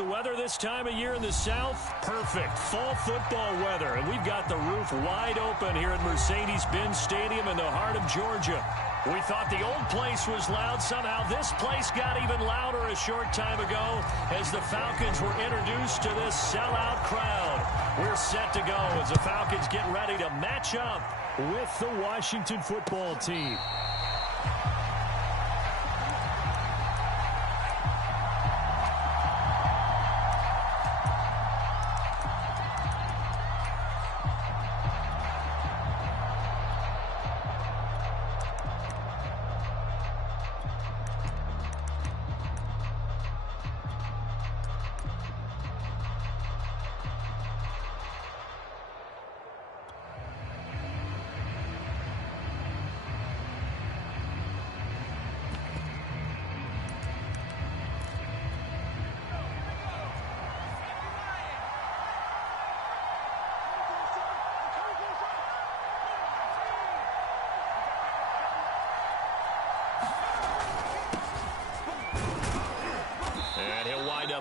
the weather this time of year in the South? Perfect. Fall football weather. And we've got the roof wide open here at Mercedes-Benz Stadium in the heart of Georgia. We thought the old place was loud. Somehow this place got even louder a short time ago as the Falcons were introduced to this sellout crowd. We're set to go as the Falcons get ready to match up with the Washington football team.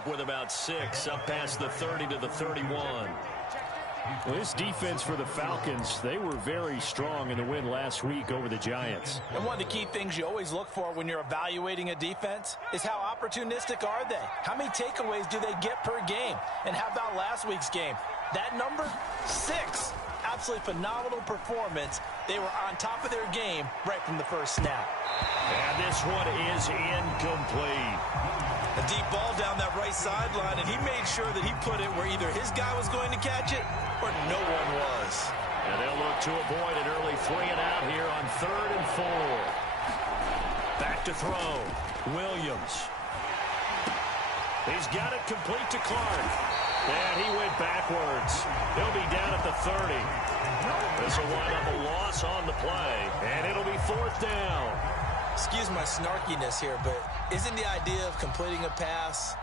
With about 6 up past the 30 to the 31. Well, this defense for the Falcons, they were very strong in the win last week over the Giants. And one of the key things you always look for when you're evaluating a defense is how opportunistic are they? How many takeaways do they get per game? And how about last week's game? That number, 6. Absolutely phenomenal performance. They were on top of their game right from the first snap. And this one is incomplete. A deep ball down that right sideline, and he made sure that he put it where either his guy was going to catch it or no one was. And they'll look to avoid an early 3-and-out here on 3rd and 4. Back to throw. Williams. He's got it complete to Clark. And he went backwards. He'll be down at the 30. This will wind up a loss on the play, and it'll be 4th down. Excuse my snarkiness here, but isn't the idea of completing a pass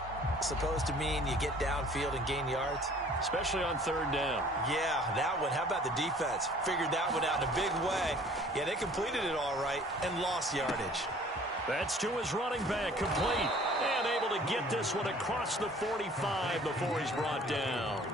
supposed to mean you get downfield and gain yards? Especially on 3rd down. Yeah, that one. How about the defense? Figured that one out in a big way. Yeah, they completed it all right and lost yardage. That's to his running back, complete. And able to get this one across the 45 before he's brought down.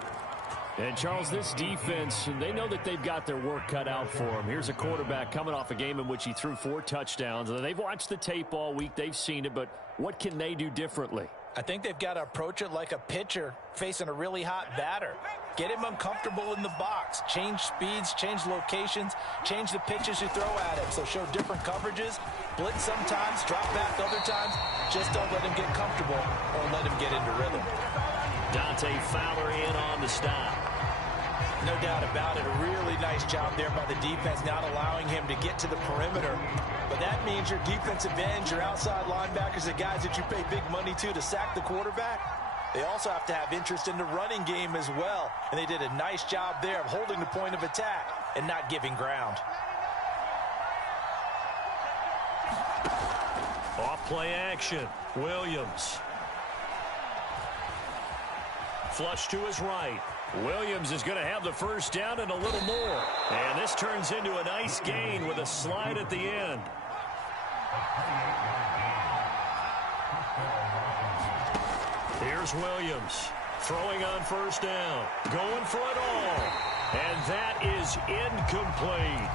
And, Charles, this defense, they know that they've got their work cut out for them. Here's a quarterback coming off a game in which he threw 4 touchdowns. They've watched the tape all week. They've seen it, but what can they do differently? I think they've got to approach it like a pitcher facing a really hot batter. Get him uncomfortable in the box. Change speeds, change locations, change the pitches you throw at him. So show different coverages, blitz sometimes, drop back other times. Just don't let him get comfortable or let him get into rhythm. Dante Fowler in on the stop. No doubt about it. A really nice job there by the defense, not allowing him to get to the perimeter. But that means your defensive ends, your outside linebackers, the guys that you pay big money to sack the quarterback, they also have to have interest in the running game as well. And they did a nice job there of holding the point of attack and not giving ground. Off play action. Williams. Flush to his right. Williams is going to have the first down and a little more. And this turns into a nice gain with a slide at the end. Here's Williams throwing on first down. Going for it all. And that is incomplete.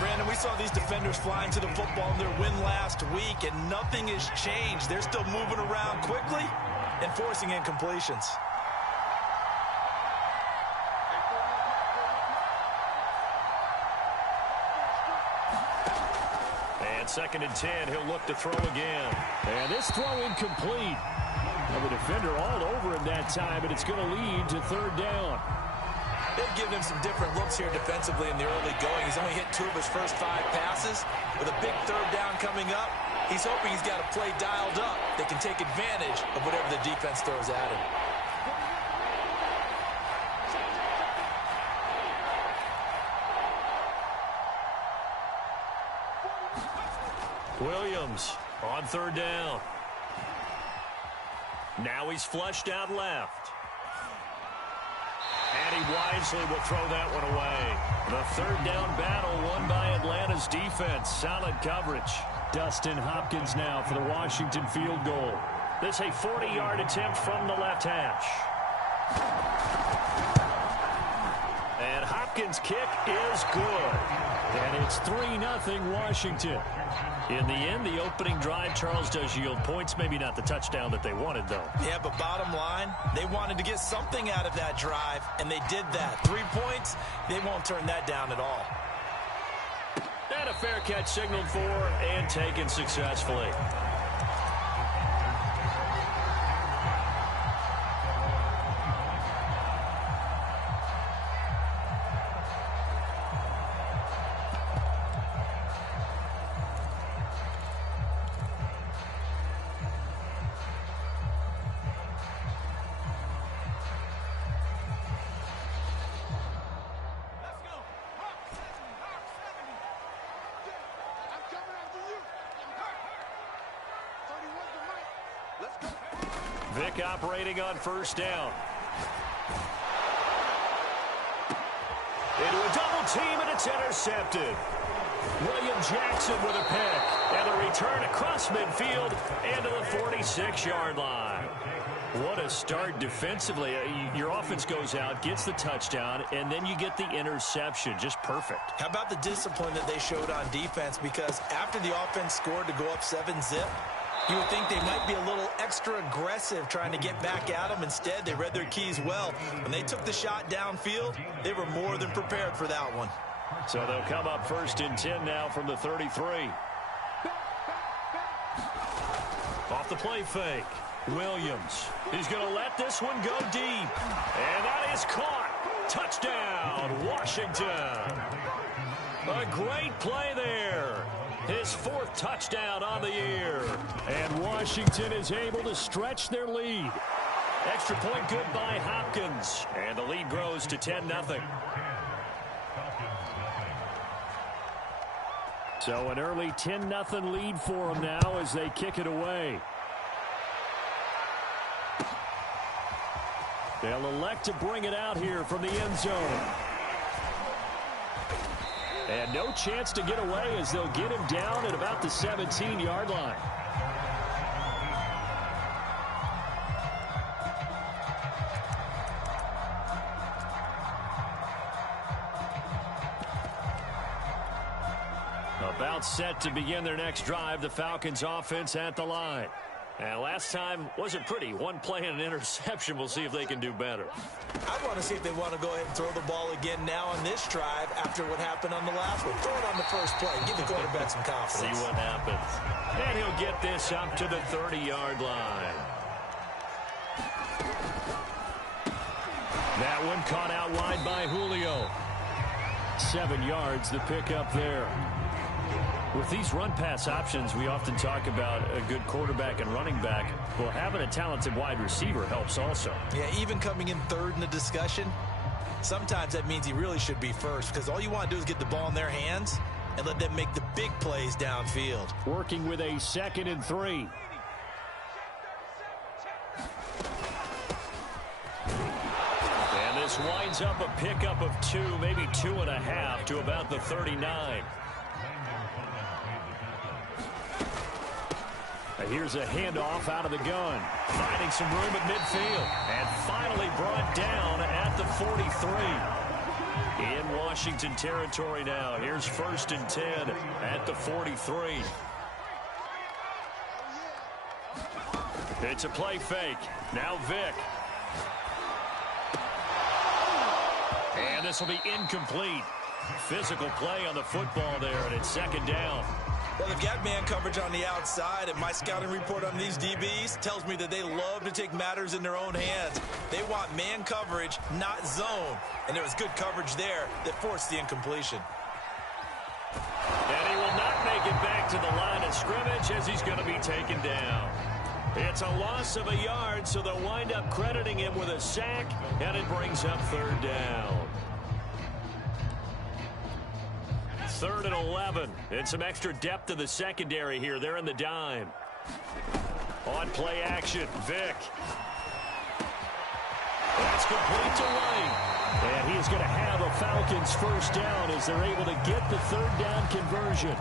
Brandon, we saw these defenders flying to the football in their win last week, and nothing has changed. They're still moving around quickly and forcing incompletions. And 2nd and 10, he'll look to throw again. And this throw incomplete. And the defender all over him that time, and it's going to lead to 3rd down. They've given him some different looks here defensively in the early going. He's only hit 2 of his first 5 passes. With a big 3rd down coming up, he's hoping he's got a play dialed up that can take advantage of whatever the defense throws at him. Williams on 3rd down. Now he's flushed out left. And he wisely will throw that one away. The 3rd down battle won by Atlanta's defense. Solid coverage. Dustin Hopkins now for the Washington field goal. This a 40-yard attempt from the left hash. And Hopkins' kick is good. And it's 3-0 Washington. In the end, the opening drive, Charles, does yield points. Maybe not the touchdown that they wanted, though. Yeah, but bottom line, they wanted to get something out of that drive, and they did that. 3 points, they won't turn that down at all. And a fair catch signaled for and taken successfully. Vick operating on first down. Into a double team, and it's intercepted. William Jackson with a pick. And a return across midfield and to the 46-yard line. What a start defensively. Your offense goes out, gets the touchdown, and then you get the interception. Just perfect. How about the discipline that they showed on defense? Because after the offense scored to go up 7-zip, you would think they might be a little extra aggressive trying to get back at them. Instead, they read their keys well. When they took the shot downfield, they were more than prepared for that one. So they'll come up 1st and 10 now from the 33. Off the play fake. Williams. He's going to let this one go deep. And that is caught. Touchdown, Washington. A great play there. His 4th touchdown on the year. And Washington is able to stretch their lead. Extra point good by Hopkins. And the lead grows to 10-0. So an early 10-0 lead for them now as they kick it away. They'll elect to bring it out here from the end zone. And no chance to get away as they'll get him down at about the 17-yard line. About set to begin their next drive, the Falcons offense at the line. And last time wasn't pretty. One play and an interception. We'll see if they can do better. I want to see if they want to go ahead and throw the ball again now on this drive after what happened on the last one. Throw it on the first play. Give the quarterback some confidence. See what happens. And he'll get this up to the 30-yard line. That one caught out wide by Julio. 7 yards, the pickup there. With these run-pass options, we often talk about a good quarterback and running back. Well, having a talented wide receiver helps also. Yeah, even coming in third in the discussion, sometimes that means he really should be first because all you want to do is get the ball in their hands and let them make the big plays downfield. Working with a 2nd and 3. And this winds up a pickup of 2, maybe 2.5 to about the 39. Here's a handoff out of the gun. Finding some room at midfield. And finally brought down at the 43. In Washington territory now. Here's 1st and 10 at the 43. It's a play fake. Now Vick. And this will be incomplete. Physical play on the football there, and it's 2nd down. Well, they've got man coverage on the outside, and my scouting report on these DBs tells me that they love to take matters in their own hands. They want man coverage, not zone. And there was good coverage there that forced the incompletion. And he will not make it back to the line of scrimmage as he's going to be taken down. It's a loss of a yard, so they'll wind up crediting him with a sack, and it brings up 3rd down. 3rd and 11. And some extra depth to the secondary here. They're in the dime. On play action, Vick. That's complete to White. And he is going to have a Falcons 1st down as they're able to get the 3rd down conversion.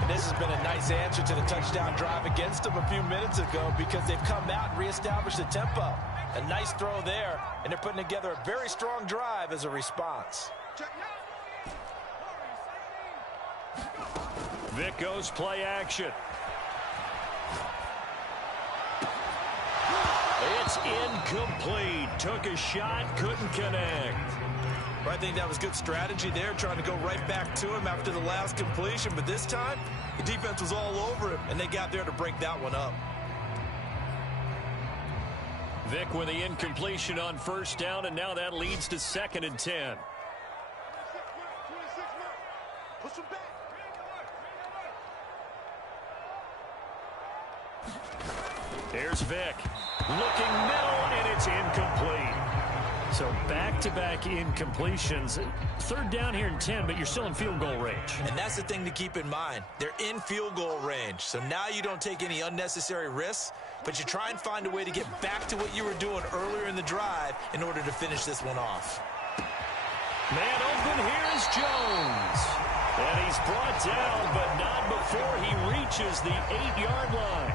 And this has been a nice answer to the touchdown drive against them a few minutes ago because they've come out and reestablished the tempo. A nice throw there, and they're putting together a very strong drive as a response. Vic goes play action. It's incomplete. Took a shot, couldn't connect. I think that was good strategy there, trying to go right back to him after the last completion. But this time, the defense was all over him, and they got there to break that one up. Vic with the incompletion on first down, and now that leads to 2nd and 10. Here's Vic. Looking middle, and it's incomplete. So back-to-back incompletions. 3rd down here in 10, but you're still in field goal range. And that's the thing to keep in mind. They're in field goal range. So now you don't take any unnecessary risks, but you try and find a way to get back to what you were doing earlier in the drive in order to finish this one off. Man open, here is Jones. And he's brought down, but not before he reaches the 8-yard line.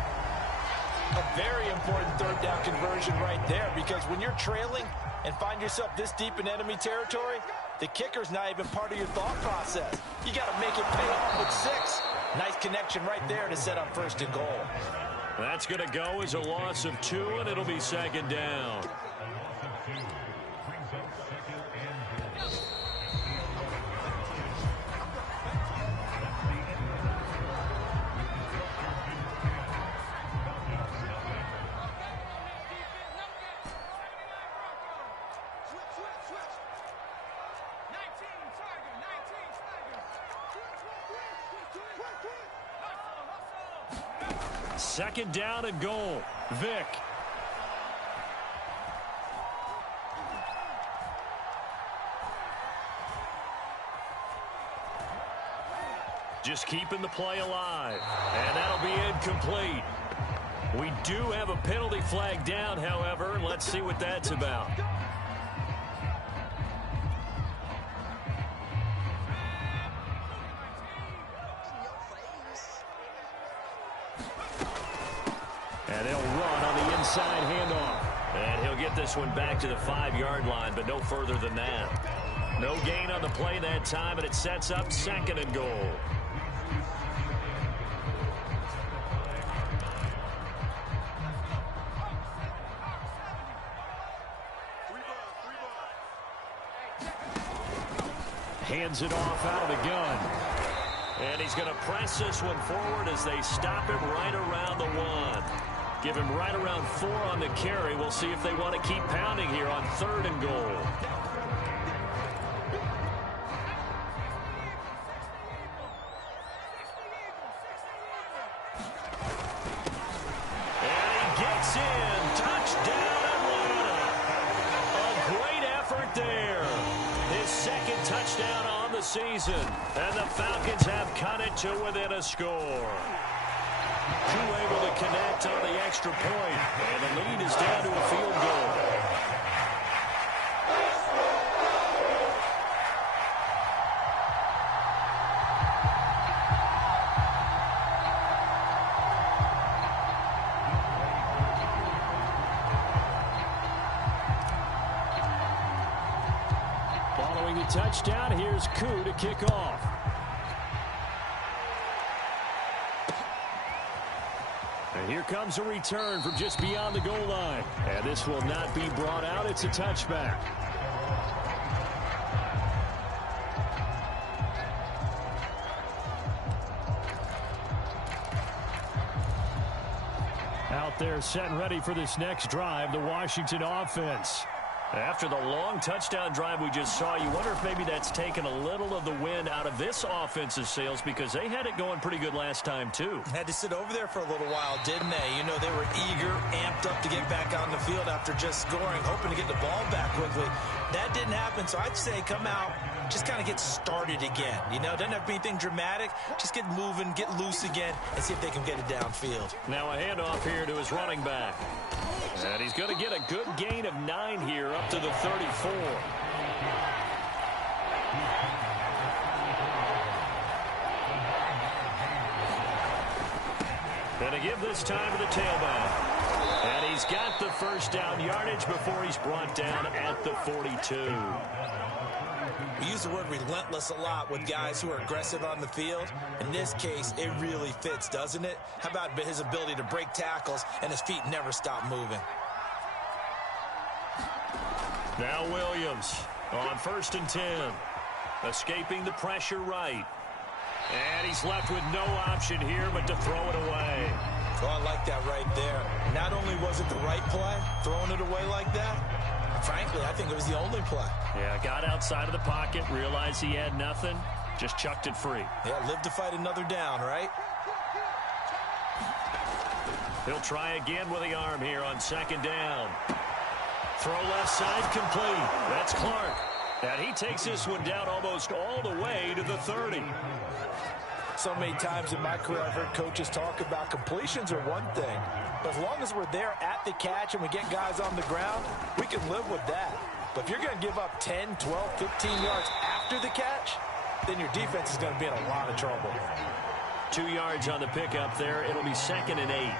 A very important 3rd down conversion right there, because when you're trailing and find yourself this deep in enemy territory, the kicker's not even part of your thought process. You got to make it pay off with 6. Nice connection right there to set up 1st and goal. That's going to go as a loss of 2, and it'll be 2nd down. Second down and goal. Vic. Just keeping the play alive. And that'll be incomplete. We do have a penalty flag down, however. Let's see what that's about. And they'll run on the inside handoff. And he'll get this one back to the 5-yard line, but no further than that. No gain on the play that time, and it sets up 2nd and goal. Hands it off out of the gun. And he's going to press this one forward as they stop him right around the 1. Give him right around 4 on the carry. We'll see if they want to keep pounding here on 3rd and goal. And he gets in. Touchdown, Atlanta. A great effort there. His 2nd touchdown on the season. And the Falcons have cut it to within a score. Drew able to connect on the extra point, and the lead is down to a field goal. Following the touchdown, here's Koo to kick off. And here comes a return from just beyond the goal line. And this will not be brought out. It's a touchback. Out there set and ready for this next drive, the Washington offense. After the long touchdown drive we just saw, you wonder if maybe that's taken a little of the wind out of this offense's sails, because they had it going pretty good last time, too. Had to sit over there for a little while, didn't they? You know, they were eager, amped up to get back on the field after just scoring, hoping to get the ball back quickly. That didn't happen, so I'd say come out, just kind of get started again. You know, doesn't have to be anything dramatic. Just get moving, get loose again, and see if they can get it downfield. Now a handoff here to his running back. And he's going to get a good gain of 9 here up to the 34. And to give this time to the tailback. And he's got the first down yardage before he's brought down at the 42. We use the word relentless a lot with guys who are aggressive on the field. In this case, it really fits, doesn't it? How about his ability to break tackles and his feet never stop moving? Now Williams on 1st and 10. Escaping the pressure right. And he's left with no option here but to throw it away. Oh, I like that right there. Not only was it the right play, throwing it away like that, frankly, I think it was the only play. Yeah, got outside of the pocket, realized he had nothing, just chucked it free. Yeah, live to fight another down, right? He'll try again with the arm here on 2nd down. Throw left side complete. That's Clark. And he takes this one down almost all the way to the 30. So many times in my career, I've heard coaches talk about completions are one thing. But as long as we're there at the catch and we get guys on the ground, we can live with that. But if you're going to give up 10, 12, 15 yards after the catch, then your defense is going to be in a lot of trouble. 2 yards on the pickup there. It'll be 2nd and 8.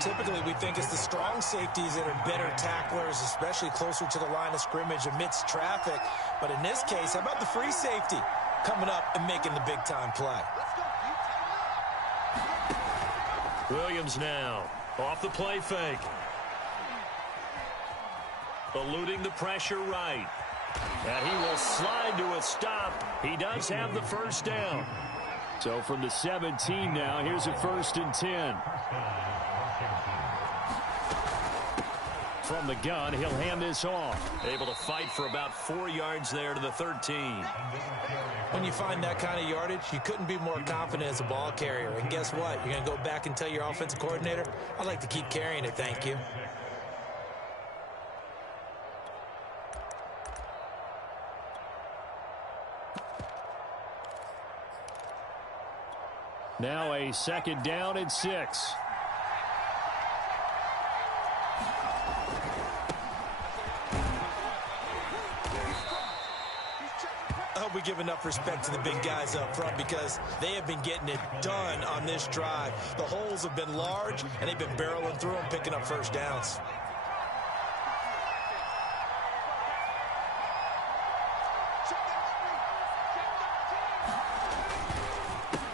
Typically, we think it's the strong safeties that are better tacklers, especially closer to the line of scrimmage amidst traffic. But in this case, how about the free safety coming up and making the big-time play? Williams now off the play fake. Eluding the pressure right. And he will slide to a stop. He does have the first down. So from the 17 now, here's a 1st and 10. From the gun, he'll hand this off. Able to fight for about 4 yards there to the 13. When you find that kind of yardage, you couldn't be more confident as a ball carrier. And guess what? You're going to go back and tell your offensive coordinator, I'd like to keep carrying it, thank you. Now a 2nd down and 6. We give enough respect to the big guys up front because they have been getting it done on this drive. The holes have been large, and they've been barreling through them, picking up first downs.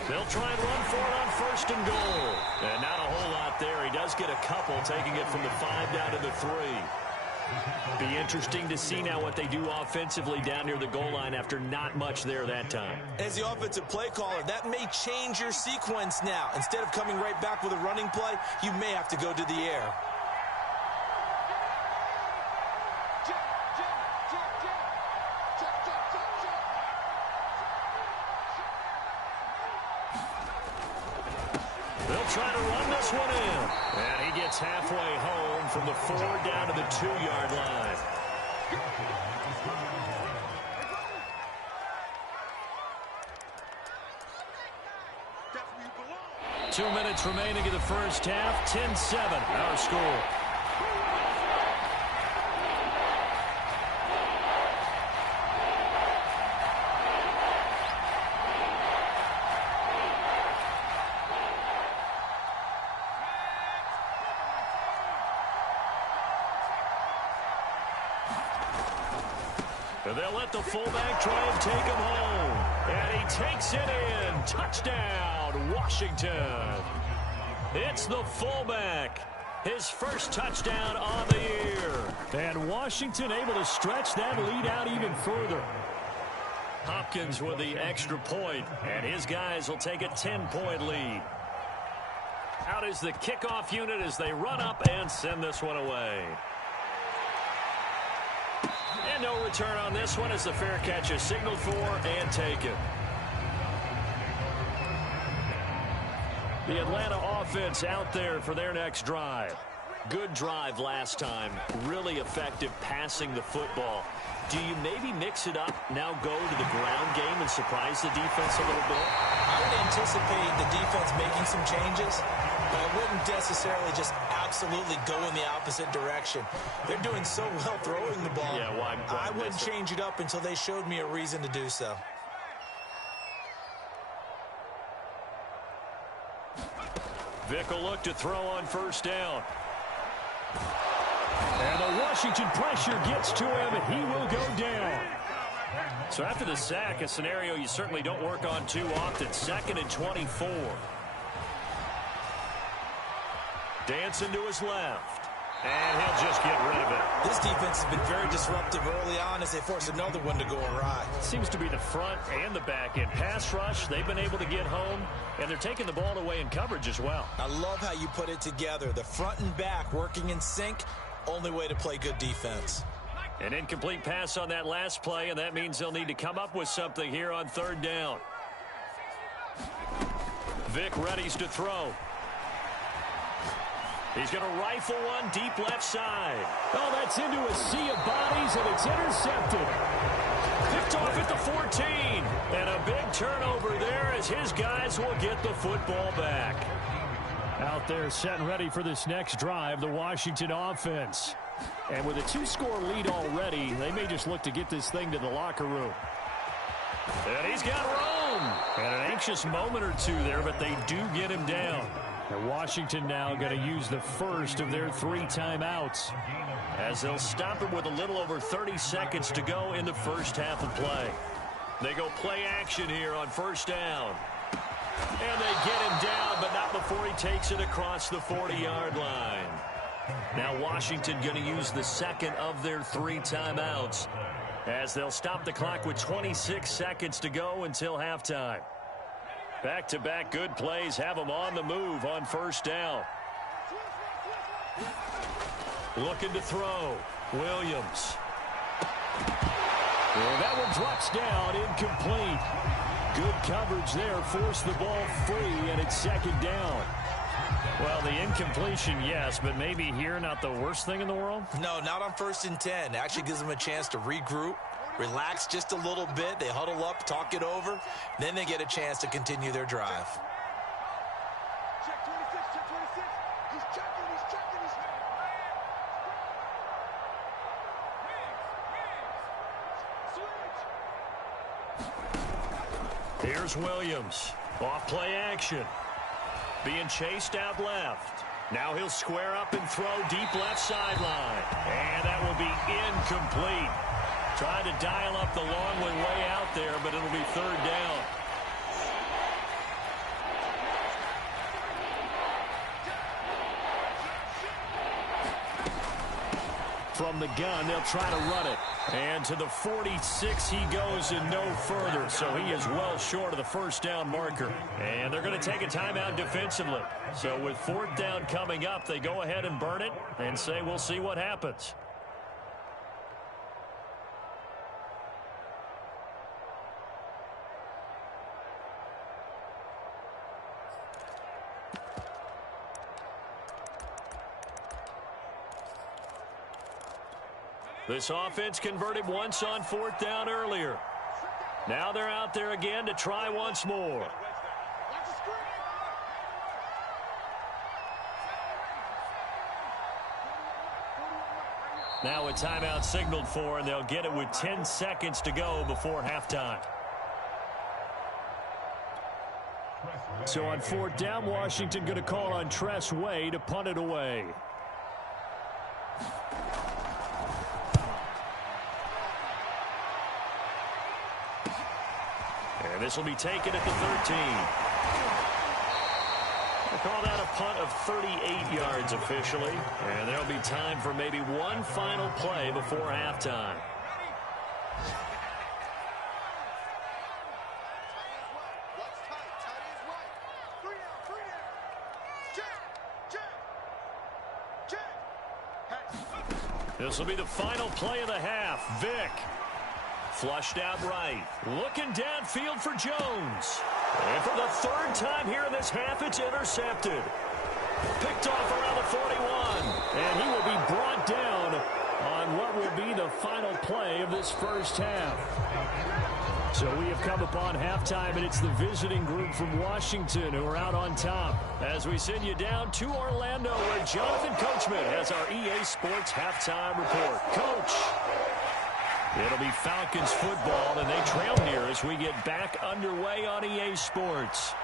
They'll try and run for it on 1st and goal. And not a whole lot there. He does get a couple, taking it from the 5 down to the 3. Be interesting to see now what they do offensively down near the goal line after not much there that time. As the offensive play caller, that may change your sequence now. Instead of coming right back with a running play, you may have to go to the air. They'll try to run this one in. And he gets halfway home from the 4 down to the 2-yard line. Two minutes remaining in the first half. 10-7, our score. And they'll let the fullback try and take him home. And he takes it in. Touchdown, Washington. It's the fullback. His first touchdown on the year. And Washington able to stretch that lead out even further. Hopkins with the extra point, and his guys will take a 10-point lead. Out is the kickoff unit as they run up and send this one away. And no return on this one as the fair catch is signaled for and taken. The Atlanta offense out there for their next drive. Good drive last time. Really effective passing the football. Do you maybe mix it up, now go to the ground game and surprise the defense a little bit? I would anticipate the defense making some changes, but I wouldn't necessarily just absolutely go in the opposite direction. They're doing so well throwing the ball. Yeah, why I wouldn't change it up until they showed me a reason to do so. Vic will look to throw on first down. And the Washington pressure gets to him, and he will go down. So after the sack, a scenario you certainly don't work on too often. 2nd and 24. Dancing to his left. And he'll just get rid of it. This defense has been very disruptive early on as they force another one to go awry. Seems to be the front and the back end. Pass rush, they've been able to get home, and they're taking the ball away in coverage as well. I love how you put it together. The front and back working in sync, only way to play good defense. An incomplete pass on that last play, and that means they'll need to come up with something here on 3rd down. Vic readies to throw. He's going to rifle one deep left side. Oh, that's into a sea of bodies, and it's intercepted. Picked off at the 14. And a big turnover there as his guys will get the football back. Out there set and ready for this next drive, the Washington offense. And with a 2-score lead already, they may just look to get this thing to the locker room. And he's got room. And an anxious moment or two there, but they do get him down. And Washington now going to use the first of their 3 timeouts as they'll stop him with a little over 30 seconds to go in the first half of play. They go play action here on first down. And they get him down, but not before he takes it across the 40-yard line. Now Washington going to use the second of their 3 timeouts as they'll stop the clock with 26 seconds to go until halftime. Back-to-back good plays have them on the move on first down. Looking to throw. Williams. And that one drops down, incomplete. Good coverage there, forced the ball free, and it's 2nd down. Well, the incompletion, yes, but maybe here not the worst thing in the world? No, not on 1st and 10. Actually gives them a chance to regroup. Relax just a little bit. They huddle up, talk it over. Then they get a chance to continue their drive. Check 26, check 26. He's checking. Switch. Here's Williams. Off play action. Being chased out left. Now he'll square up and throw deep left sideline. And that will be incomplete. Trying to dial up the long one way out there, but it'll be 3rd down. From the gun, they'll try to run it. And to the 46 he goes and no further, so he is well short of the first down marker. And they're going to take a timeout defensively. So with 4th down coming up, they go ahead and burn it and say we'll see what happens. This offense converted once on 4th down earlier. Now they're out there again to try once more. Now a timeout signaled for, and they'll get it with 10 seconds to go before halftime. So on 4th down, Washington going to call on Tress Way to punt it away. And this will be taken at the 13. I call that a punt of 38 yards officially. And there'll be time for maybe one final play before halftime. This will be the final play of the half. Vic. Flushed out right. Looking downfield for Jones. And for the 3rd time here in this half, it's intercepted. Picked off around the 41. And he will be brought down on what will be the final play of this first half. So we have come upon halftime, and it's the visiting group from Washington who are out on top. As we send you down to Orlando, where Jonathan Coachman has our EA Sports halftime report. Coach. It'll be Falcons football, and they trail here as we get back underway on EA Sports.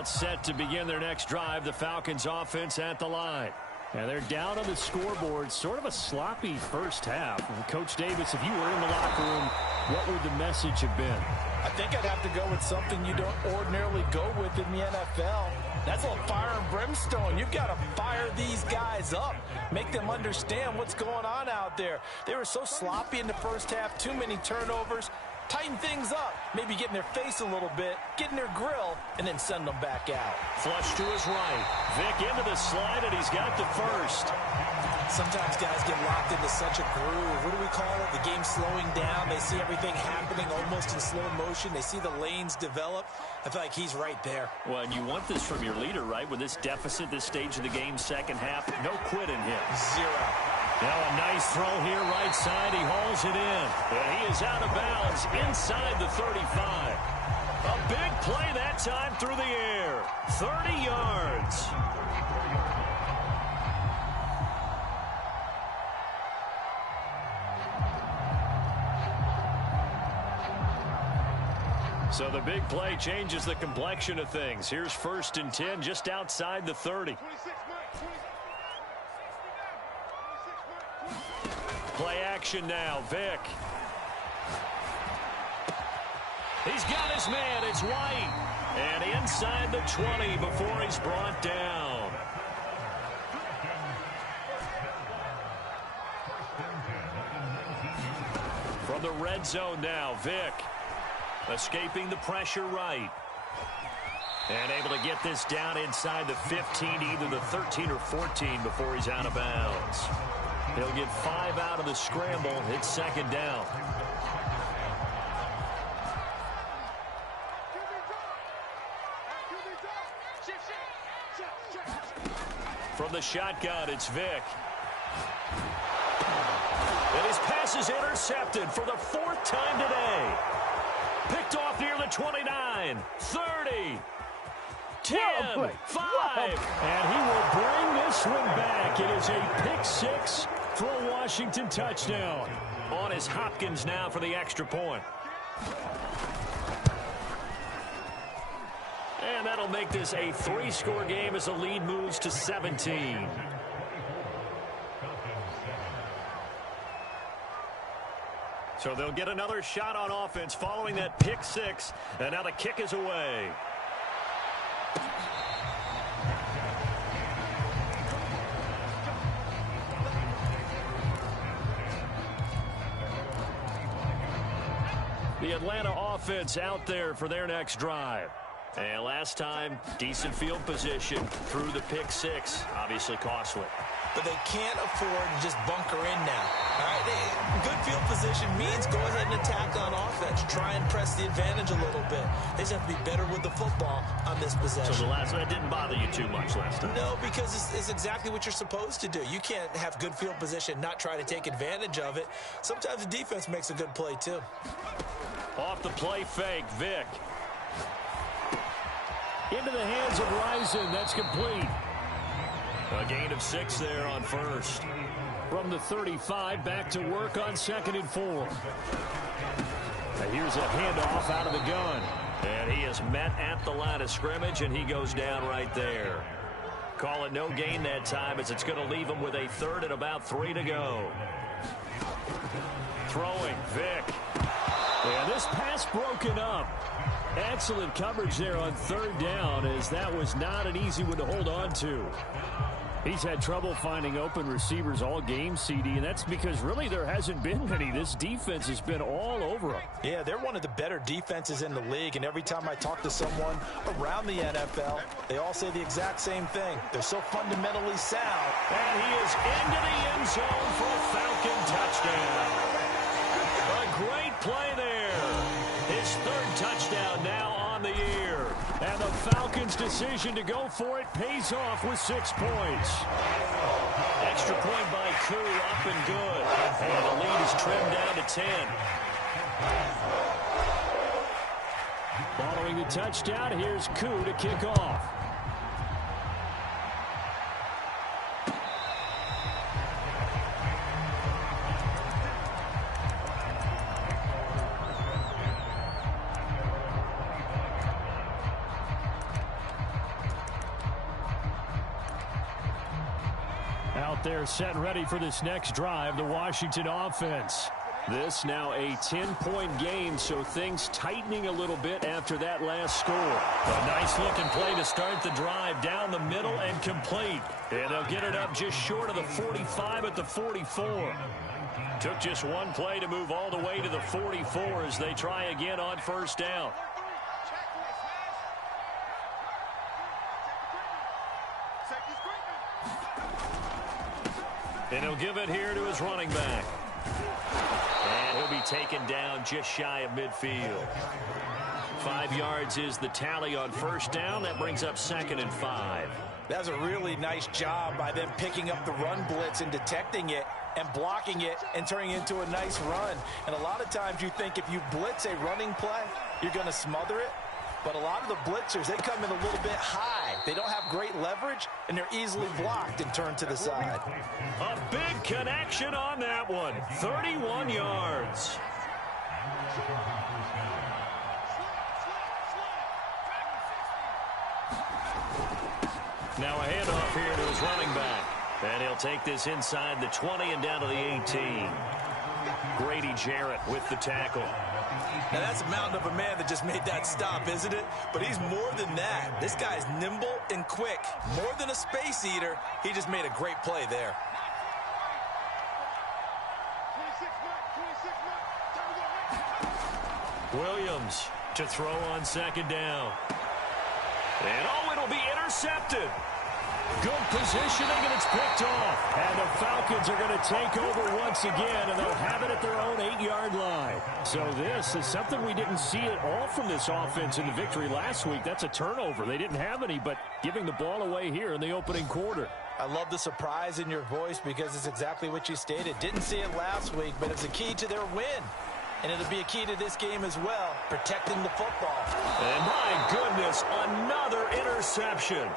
Timeout set to begin their next drive. The Falcons offense at the line. And they're down on the scoreboard. Sort of a sloppy first half. Coach Davis, if you were in the locker room, what would the message have been? I think I'd have to go with something you don't ordinarily go with in the NFL. That's a little fire and brimstone. You've got to fire these guys up. Make them understand what's going on out there. They were so sloppy in the first half. Too many turnovers. Tighten things up. Maybe get in their face a little bit. Get in their grill. And then send them back out. Flush to his right. Vick into the slide, and he's got the first. Sometimes guys get locked into such a groove. What do we call it? The game slowing down. They see everything happening almost in slow motion. They see the lanes develop. I feel like he's right there. Well, and you want this from your leader, right? With this deficit, this stage of the game, second half, no quitting him. Zero. Now a nice throw here, right side. He hauls it in. And he is out of bounds inside the 35. A big play that time through the air. 30 yards. So the big play changes the complexion of things. Here's 1st and 10 just outside the 30. Play action now. Vick. He's got his man. It's White. And inside the 20 before he's brought down. From the red zone now, Vick. Escaping the pressure right. And able to get this down inside the 15, either the 13 or 14 before he's out of bounds. He'll get 5 out of the scramble. It's 2nd down. From the shotgun, it's Vick. And his pass is intercepted for the 4th time today. Picked off near the 29, 30, 10, 5. And he will bring this one back. It is a pick 6 for a Washington touchdown. On is Hopkins now for the extra point. And that'll make this a 3-score game as the lead moves to 17. So they'll get another shot on offense following that pick 6. And now the kick is away. The Atlanta offense out there for their next drive. And last time, decent field position through the pick 6. Obviously costly. But they can't afford to just bunker in now. All right? Good field position means go ahead and attack on offense. Try and press the advantage a little bit. They just have to be better with the football on this possession. So the last one didn't bother you too much last time? No, because it's exactly what you're supposed to do. You can't have good field position, not try to take advantage of it. Sometimes the defense makes a good play, too. Off the play fake, Vick. Into the hands of Rison. That's complete. A gain of 6 there on 1st. From the 35, back to work on 2nd and 4. Now here's a handoff out of the gun. And he is met at the line of scrimmage, and he goes down right there. Call it no gain that time, as it's going to leave him with a 3rd and about 3 to go. Throwing, Vick. And this pass broken up. Excellent coverage there on 3rd down, as that was not an easy one to hold on to. He's had trouble finding open receivers all game, CD, and that's because really there hasn't been many. This defense has been all over them. Yeah, they're one of the better defenses in the league, and every time I talk to someone around the NFL, they all say the exact same thing. They're so fundamentally sound. And he is into the end zone for a Falcon touchdown. A great play there. His 3rd touchdown now on the year. And the Falcons' decision to go for it pays off with 6 points. Extra point by Koo, up and good. And the lead is trimmed down to 10. Following the touchdown, here's Koo to kick off. Out there set and ready for this next drive, the Washington offense. This now a 10-point game, so things tightening a little bit after that last score. A nice-looking play to start the drive down the middle and complete. And they'll get it up just short of the 45 at the 44. Took just one play to move all the way to the 44 as they try again on first down. And he'll give it here to his running back. And he'll be taken down just shy of midfield. 5 yards is the tally on first down. That brings up 2nd and 5. That was a really nice job by them picking up the run blitz and detecting it and blocking it and turning it into a nice run. And a lot of times you think if you blitz a running play, you're going to smother it. But a lot of the blitzers, they come in a little bit high. They don't have great leverage, and they're easily blocked and turned to the side. A big connection on that one. 31 yards. Now a handoff here to his running back. And he'll take this inside the 20 and down to the 18. Grady Jarrett with the tackle. Now, that's a mountain of a man that just made that stop, isn't it? But he's more than that. This guy's nimble and quick. More than a space eater, he just made a great play there. Williams to throw on 2nd down. And oh, it'll be intercepted. Good positioning, and it's picked off. And the Falcons are going to take over once again, and they'll have it at their own 8-yard line. So this is something we didn't see at all from this offense in the victory last week. That's a turnover. They didn't have any, but giving the ball away here in the opening quarter. I love the surprise in your voice because it's exactly what you stated. Didn't see it last week, but it's a key to their win. And it'll be a key to this game as well, protecting the football. And my goodness, another interception.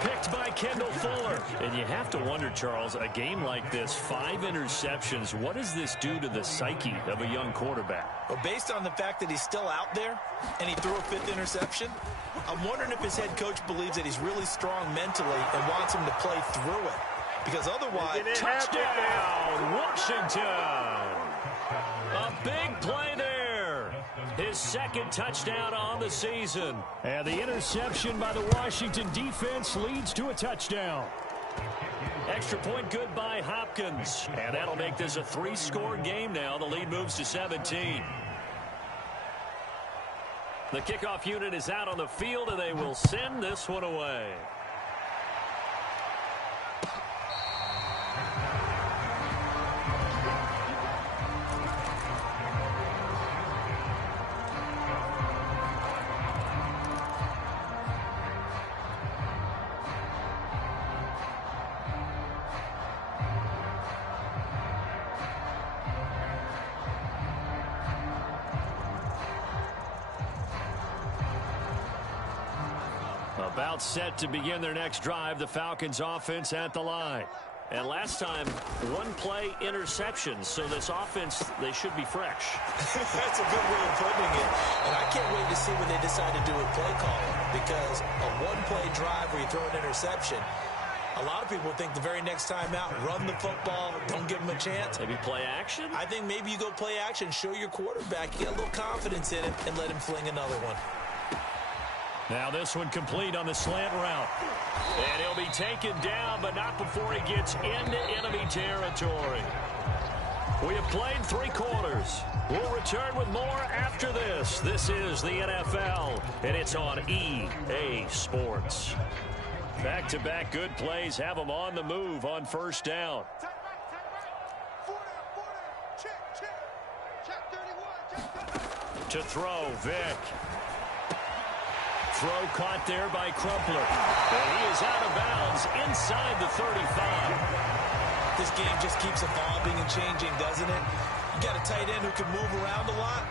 Picked by Kendall Fuller. And you have to wonder, Charles, a game like this, 5 interceptions, what does this do to the psyche of a young quarterback? Well, based on the fact that he's still out there and he threw a 5th interception, I'm wondering if his head coach believes that he's really strong mentally and wants him to play through it. Because otherwise, touchdown, Washington. A big play there. His 2nd touchdown on the season. And the interception by the Washington defense leads to a touchdown. Extra point good by Hopkins. And that'll make this a 3-score game now. The lead moves to 17. The kickoff unit is out on the field, and they will send this one away. About set to begin their next drive, the Falcons offense at the line. And last time, 1-play interceptions, so this offense, they should be fresh. That's a good way of putting it. And I can't wait to see what they decide to do with play calling, because a 1-play drive where you throw an interception, a lot of people think the very next time out, run the football, don't give them a chance. Maybe play action? I think maybe you go play action, show your quarterback, you get a little confidence in it, and let him fling another one. Now this one complete on the slant route. And he'll be taken down, but not before he gets into enemy territory. We have played 3 quarters. We'll return with more after this. This is the NFL, and it's on EA Sports. Back-to-back good plays have them on the move on first down. To throw, Vick. Throw caught there by Crumpler. And he is out of bounds inside the 35. This game just keeps evolving and changing, doesn't it? You got a tight end who can move around a lot,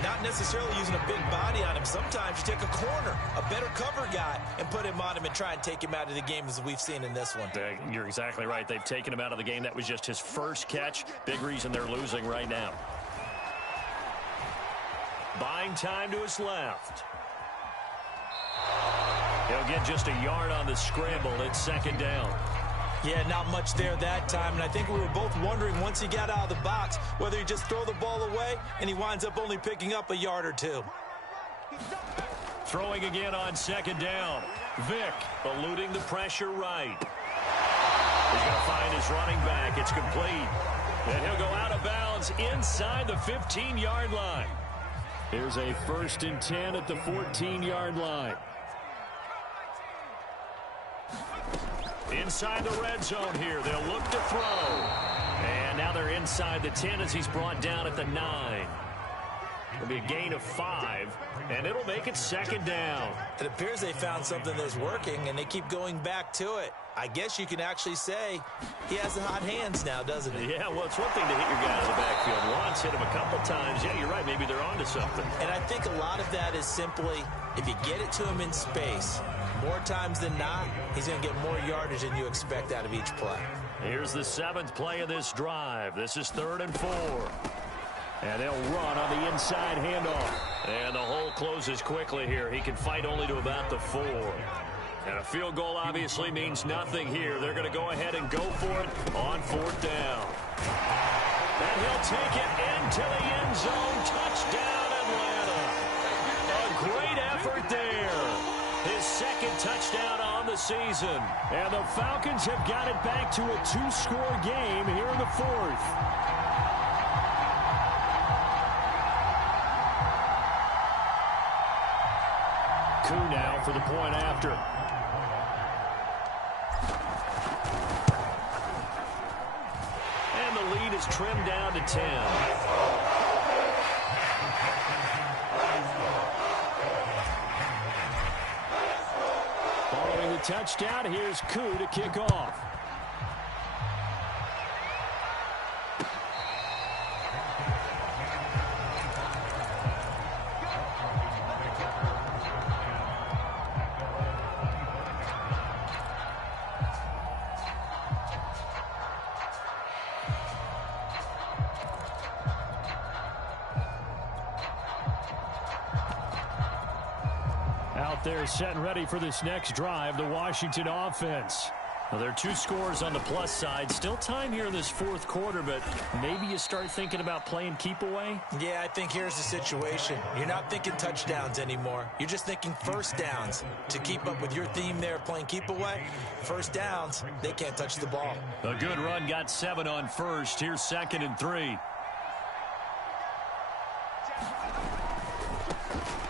not necessarily using a big body on him. Sometimes you take a corner, a better cover guy, and put him on him and try and take him out of the game as we've seen in this one. You're exactly right. They've taken him out of the game. That was just his first catch. Big reason they're losing right now. Buying time to his left. He'll get just a yard on the scramble. It's 2nd down. Yeah, not much there that time, and I think we were both wondering once he got out of the box whether he'd just throw the ball away, and he winds up only picking up a yard or two. Throwing again on second down. Vick eluding the pressure right. He's going to find his running back. It's complete. And he'll go out of bounds inside the 15-yard line. Here's a 1st and 10 at the 14-yard line. Inside the red zone here. They'll look to throw. And now they're inside the 10 as he's brought down at the 9. It'll be a gain of 5, and it'll make it 2nd down. It appears they found something that's working, and they keep going back to it. I guess you can actually say he has the hot hands now, doesn't he? Yeah, well, it's one thing to hit your guy in the backfield once, hit him a couple times. Yeah, you're right. Maybe they're onto something. And I think a lot of that is simply if you get it to him in space, more times than not, he's going to get more yardage than you expect out of each play. Here's the 7th play of this drive. This is 3rd and 4. And they'll run on the inside handoff. And the hole closes quickly here. He can fight only to about the 4. And a field goal obviously means nothing here. They're going to go ahead and go for it on 4th down. And he'll take it into the end zone. Touchdown, Atlanta. A great effort there. His 2nd touchdown on the season. And the Falcons have got it back to a 2-score game here in the 4th. Koo now for the point after. And the lead is trimmed down to 10. Following the touchdown, here's Koo to kick off. They're set and ready for this next drive, the Washington offense. Well, there are 2 scores on the plus side. Still time here in this 4th quarter, but maybe you start thinking about playing keep away? Yeah, I think here's the situation. You're not thinking touchdowns anymore. You're just thinking 1st downs. To keep up with your theme there, playing keep away, 1st downs, they can't touch the ball. A good run got 7 on 1st. Here's 2nd and 3.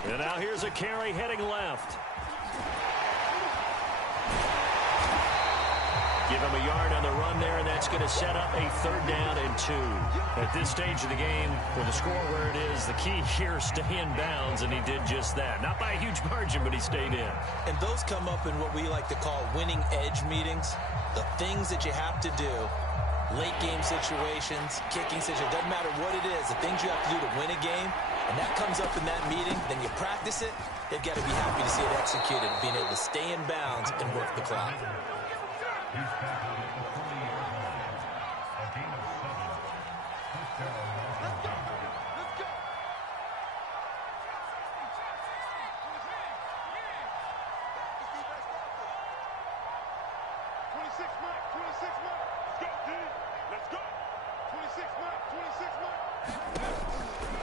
And now here's a carry heading left. Give him a yard on the run there, and that's going to set up a 3rd down and 2. At this stage of the game, with the score where it is, the key here is stay in bounds, and he did just that. Not by a huge margin, but he stayed in. And those come up in what we like to call winning edge meetings. The things that you have to do, late game situations, kicking situations, doesn't matter what it is, the things you have to do to win a game, and that comes up in that meeting, then you practice it, they've got to be happy to see it executed, being able to stay in bounds and work the clock.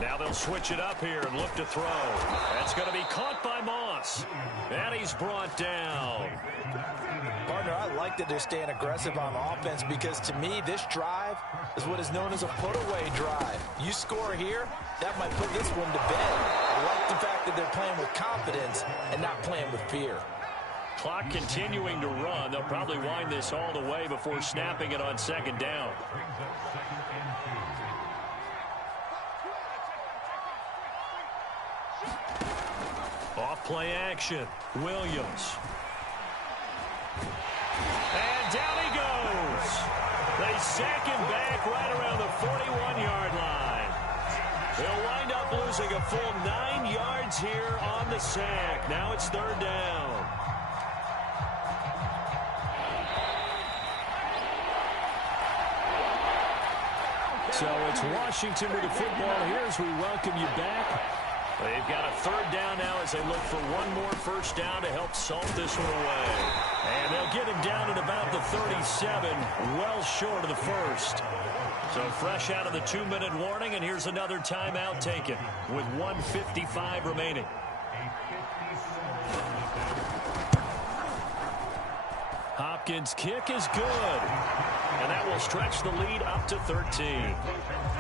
Now they'll switch it up here and look to throw. That's going to be caught by Moss. And he's brought down. Partner, I like that they're staying aggressive on offense because to me, this drive is what is known as a put-away drive. You score here, that might put this one to bed. I like the fact that they're playing with confidence and not playing with fear. Clock continuing to run. They'll probably wind this all the way before snapping it on 2nd down. Off play action. Williams. And down he goes. They sack him back right around the 41-yard line. They'll wind up losing a full 9 yards here on the sack. Now it's 3rd down. So it's Washington with the football here as we welcome you back. They've got a 3rd down now as they look for one more 1st down to help salt this one away. And they'll get him down at about the 37, well short of the first. So fresh out of the 2-minute warning, and here's another timeout taken with 1:55 remaining. Hopkins' kick is good. And that will stretch the lead up to 13.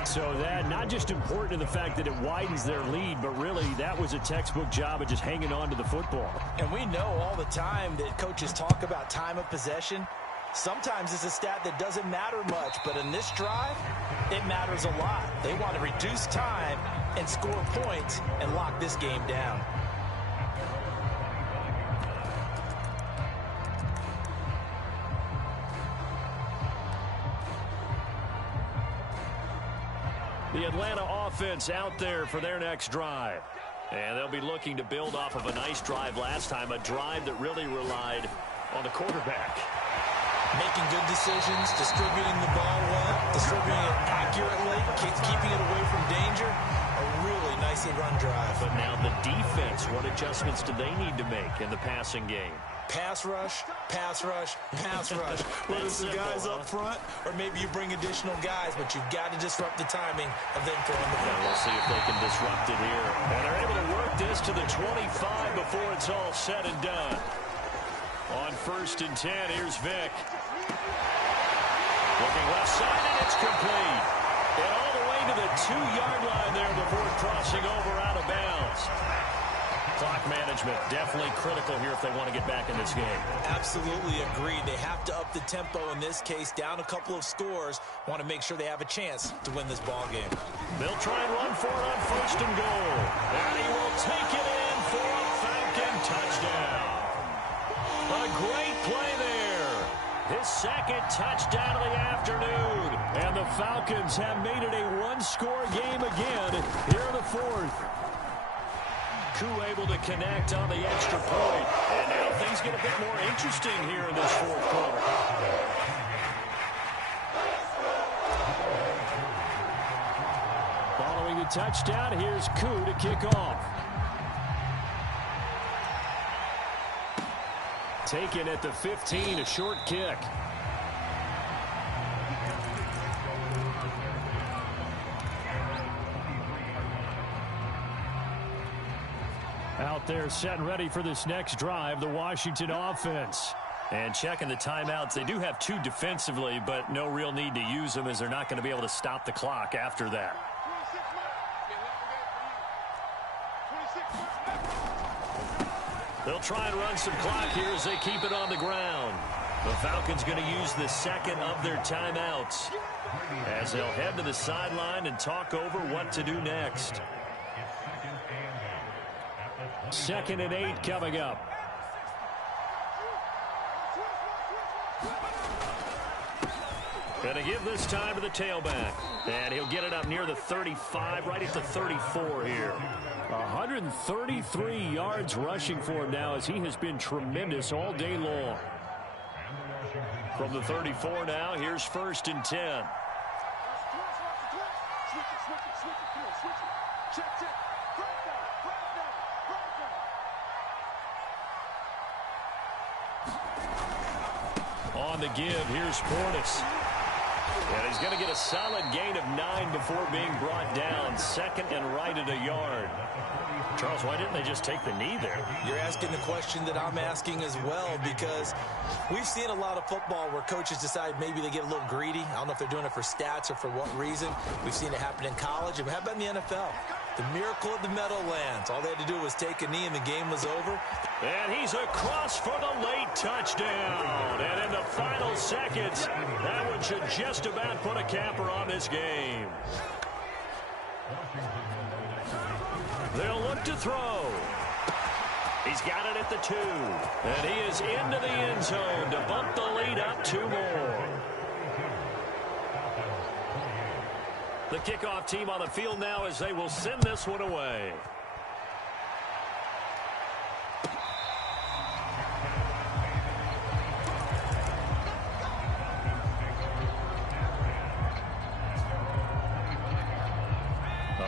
So that not just important in the fact that it widens their lead, but really that was a textbook job of just hanging on to the football. And we know all the time that coaches talk about time of possession. Sometimes it's a stat that doesn't matter much, but in this drive, it matters a lot. They want to reduce time and score points and lock this game down. The Atlanta offense out there for their next drive. And they'll be looking to build off of a nice drive last time, a drive that really relied on the quarterback. Making good decisions, distributing the ball well, distributing it accurately, keeping it away from danger. A really nicely run drive. But now the defense, what adjustments do they need to make in the passing game? Pass rush, pass rush, pass rush. Whether it's the guys up front or maybe you bring additional guys, but you've got to disrupt the timing of them throwing the ball. We'll see if they can disrupt it here. And they're able to work this to the 25 before it's all said and done. On 1st and 10, here's Vick. Looking left side, and it's complete. And all the way to the 2-yard line there before crossing over out of bounds. Clock management definitely critical here if they want to get back in this game. Absolutely agreed. They have to up the tempo in this case, down a couple of scores. Want to make sure they have a chance to win this ball game. They'll try and run for it on 1st and goal. And he will take it in for a Falcon touchdown. A great play there. His second touchdown of the afternoon. And the Falcons have made it a one-score game again here in the 4th. Koo able to connect on the extra point. And now things get a bit more interesting here in this 4th quarter. Following the touchdown, here's Koo to kick off. Taken at the 15, a short kick. Out there set and ready for this next drive, the Washington offense. And checking the timeouts. They do have 2 defensively, but no real need to use them as they're not going to be able to stop the clock after that. They'll try and run some clock here as they keep it on the ground. The Falcons going to use the second of their timeouts as they'll head to the sideline and talk over what to do next. 2nd and 8 coming up. Going to give this time to the tailback. And he'll get it up near the 35, right at the 34 here. 133 yards rushing for him now as he has been tremendous all day long. From the 34 now, here's 1st and 10. On the give, here's Portis. And he's going to get a solid gain of 9 before being brought down. 2nd and right at a yard. Charles, why didn't they just take the knee there? You're asking the question that I'm asking as well, because we've seen a lot of football where coaches decide maybe they get a little greedy. I don't know if they're doing it for stats or for what reason. We've seen it happen in college. And how about in the NFL? The miracle of the Meadowlands. All they had to do was take a knee and the game was over. And he's across for the late touchdown. And in the final seconds, that one should just about put a capper on this game. They'll look to throw. He's got it at the 2. And he is into the end zone to bump the lead up 2 more. The kickoff team on the field now as they will send this one away.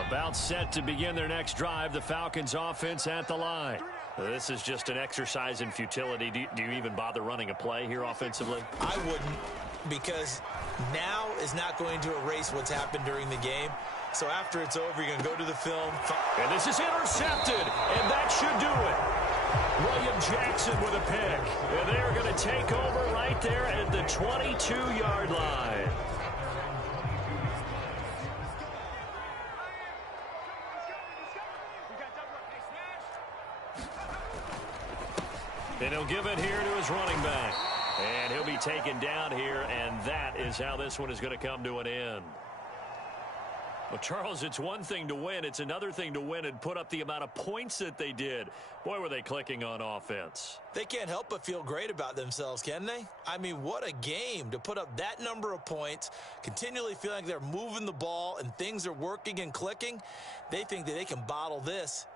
About set to begin their next drive. The Falcons offense at the line. This is just an exercise in futility. Do you even bother running a play here offensively? I wouldn't, because now is not going to erase what's happened during the game. So after it's over, you're going to go to the film. And this is intercepted, and that should do it. William Jackson with a pick. And they're going to take over right there at the 22-yard line. And he'll give it here to his running back. And he'll be taken down here, and that is how this one is going to come to an end. Well, Charles, it's one thing to win. It's another thing to win and put up the amount of points that they did. Boy, were they clicking on offense. They can't help but feel great about themselves, can they? I mean, what a game to put up that number of points, continually feeling like they're moving the ball and things are working and clicking. They think that they can bottle this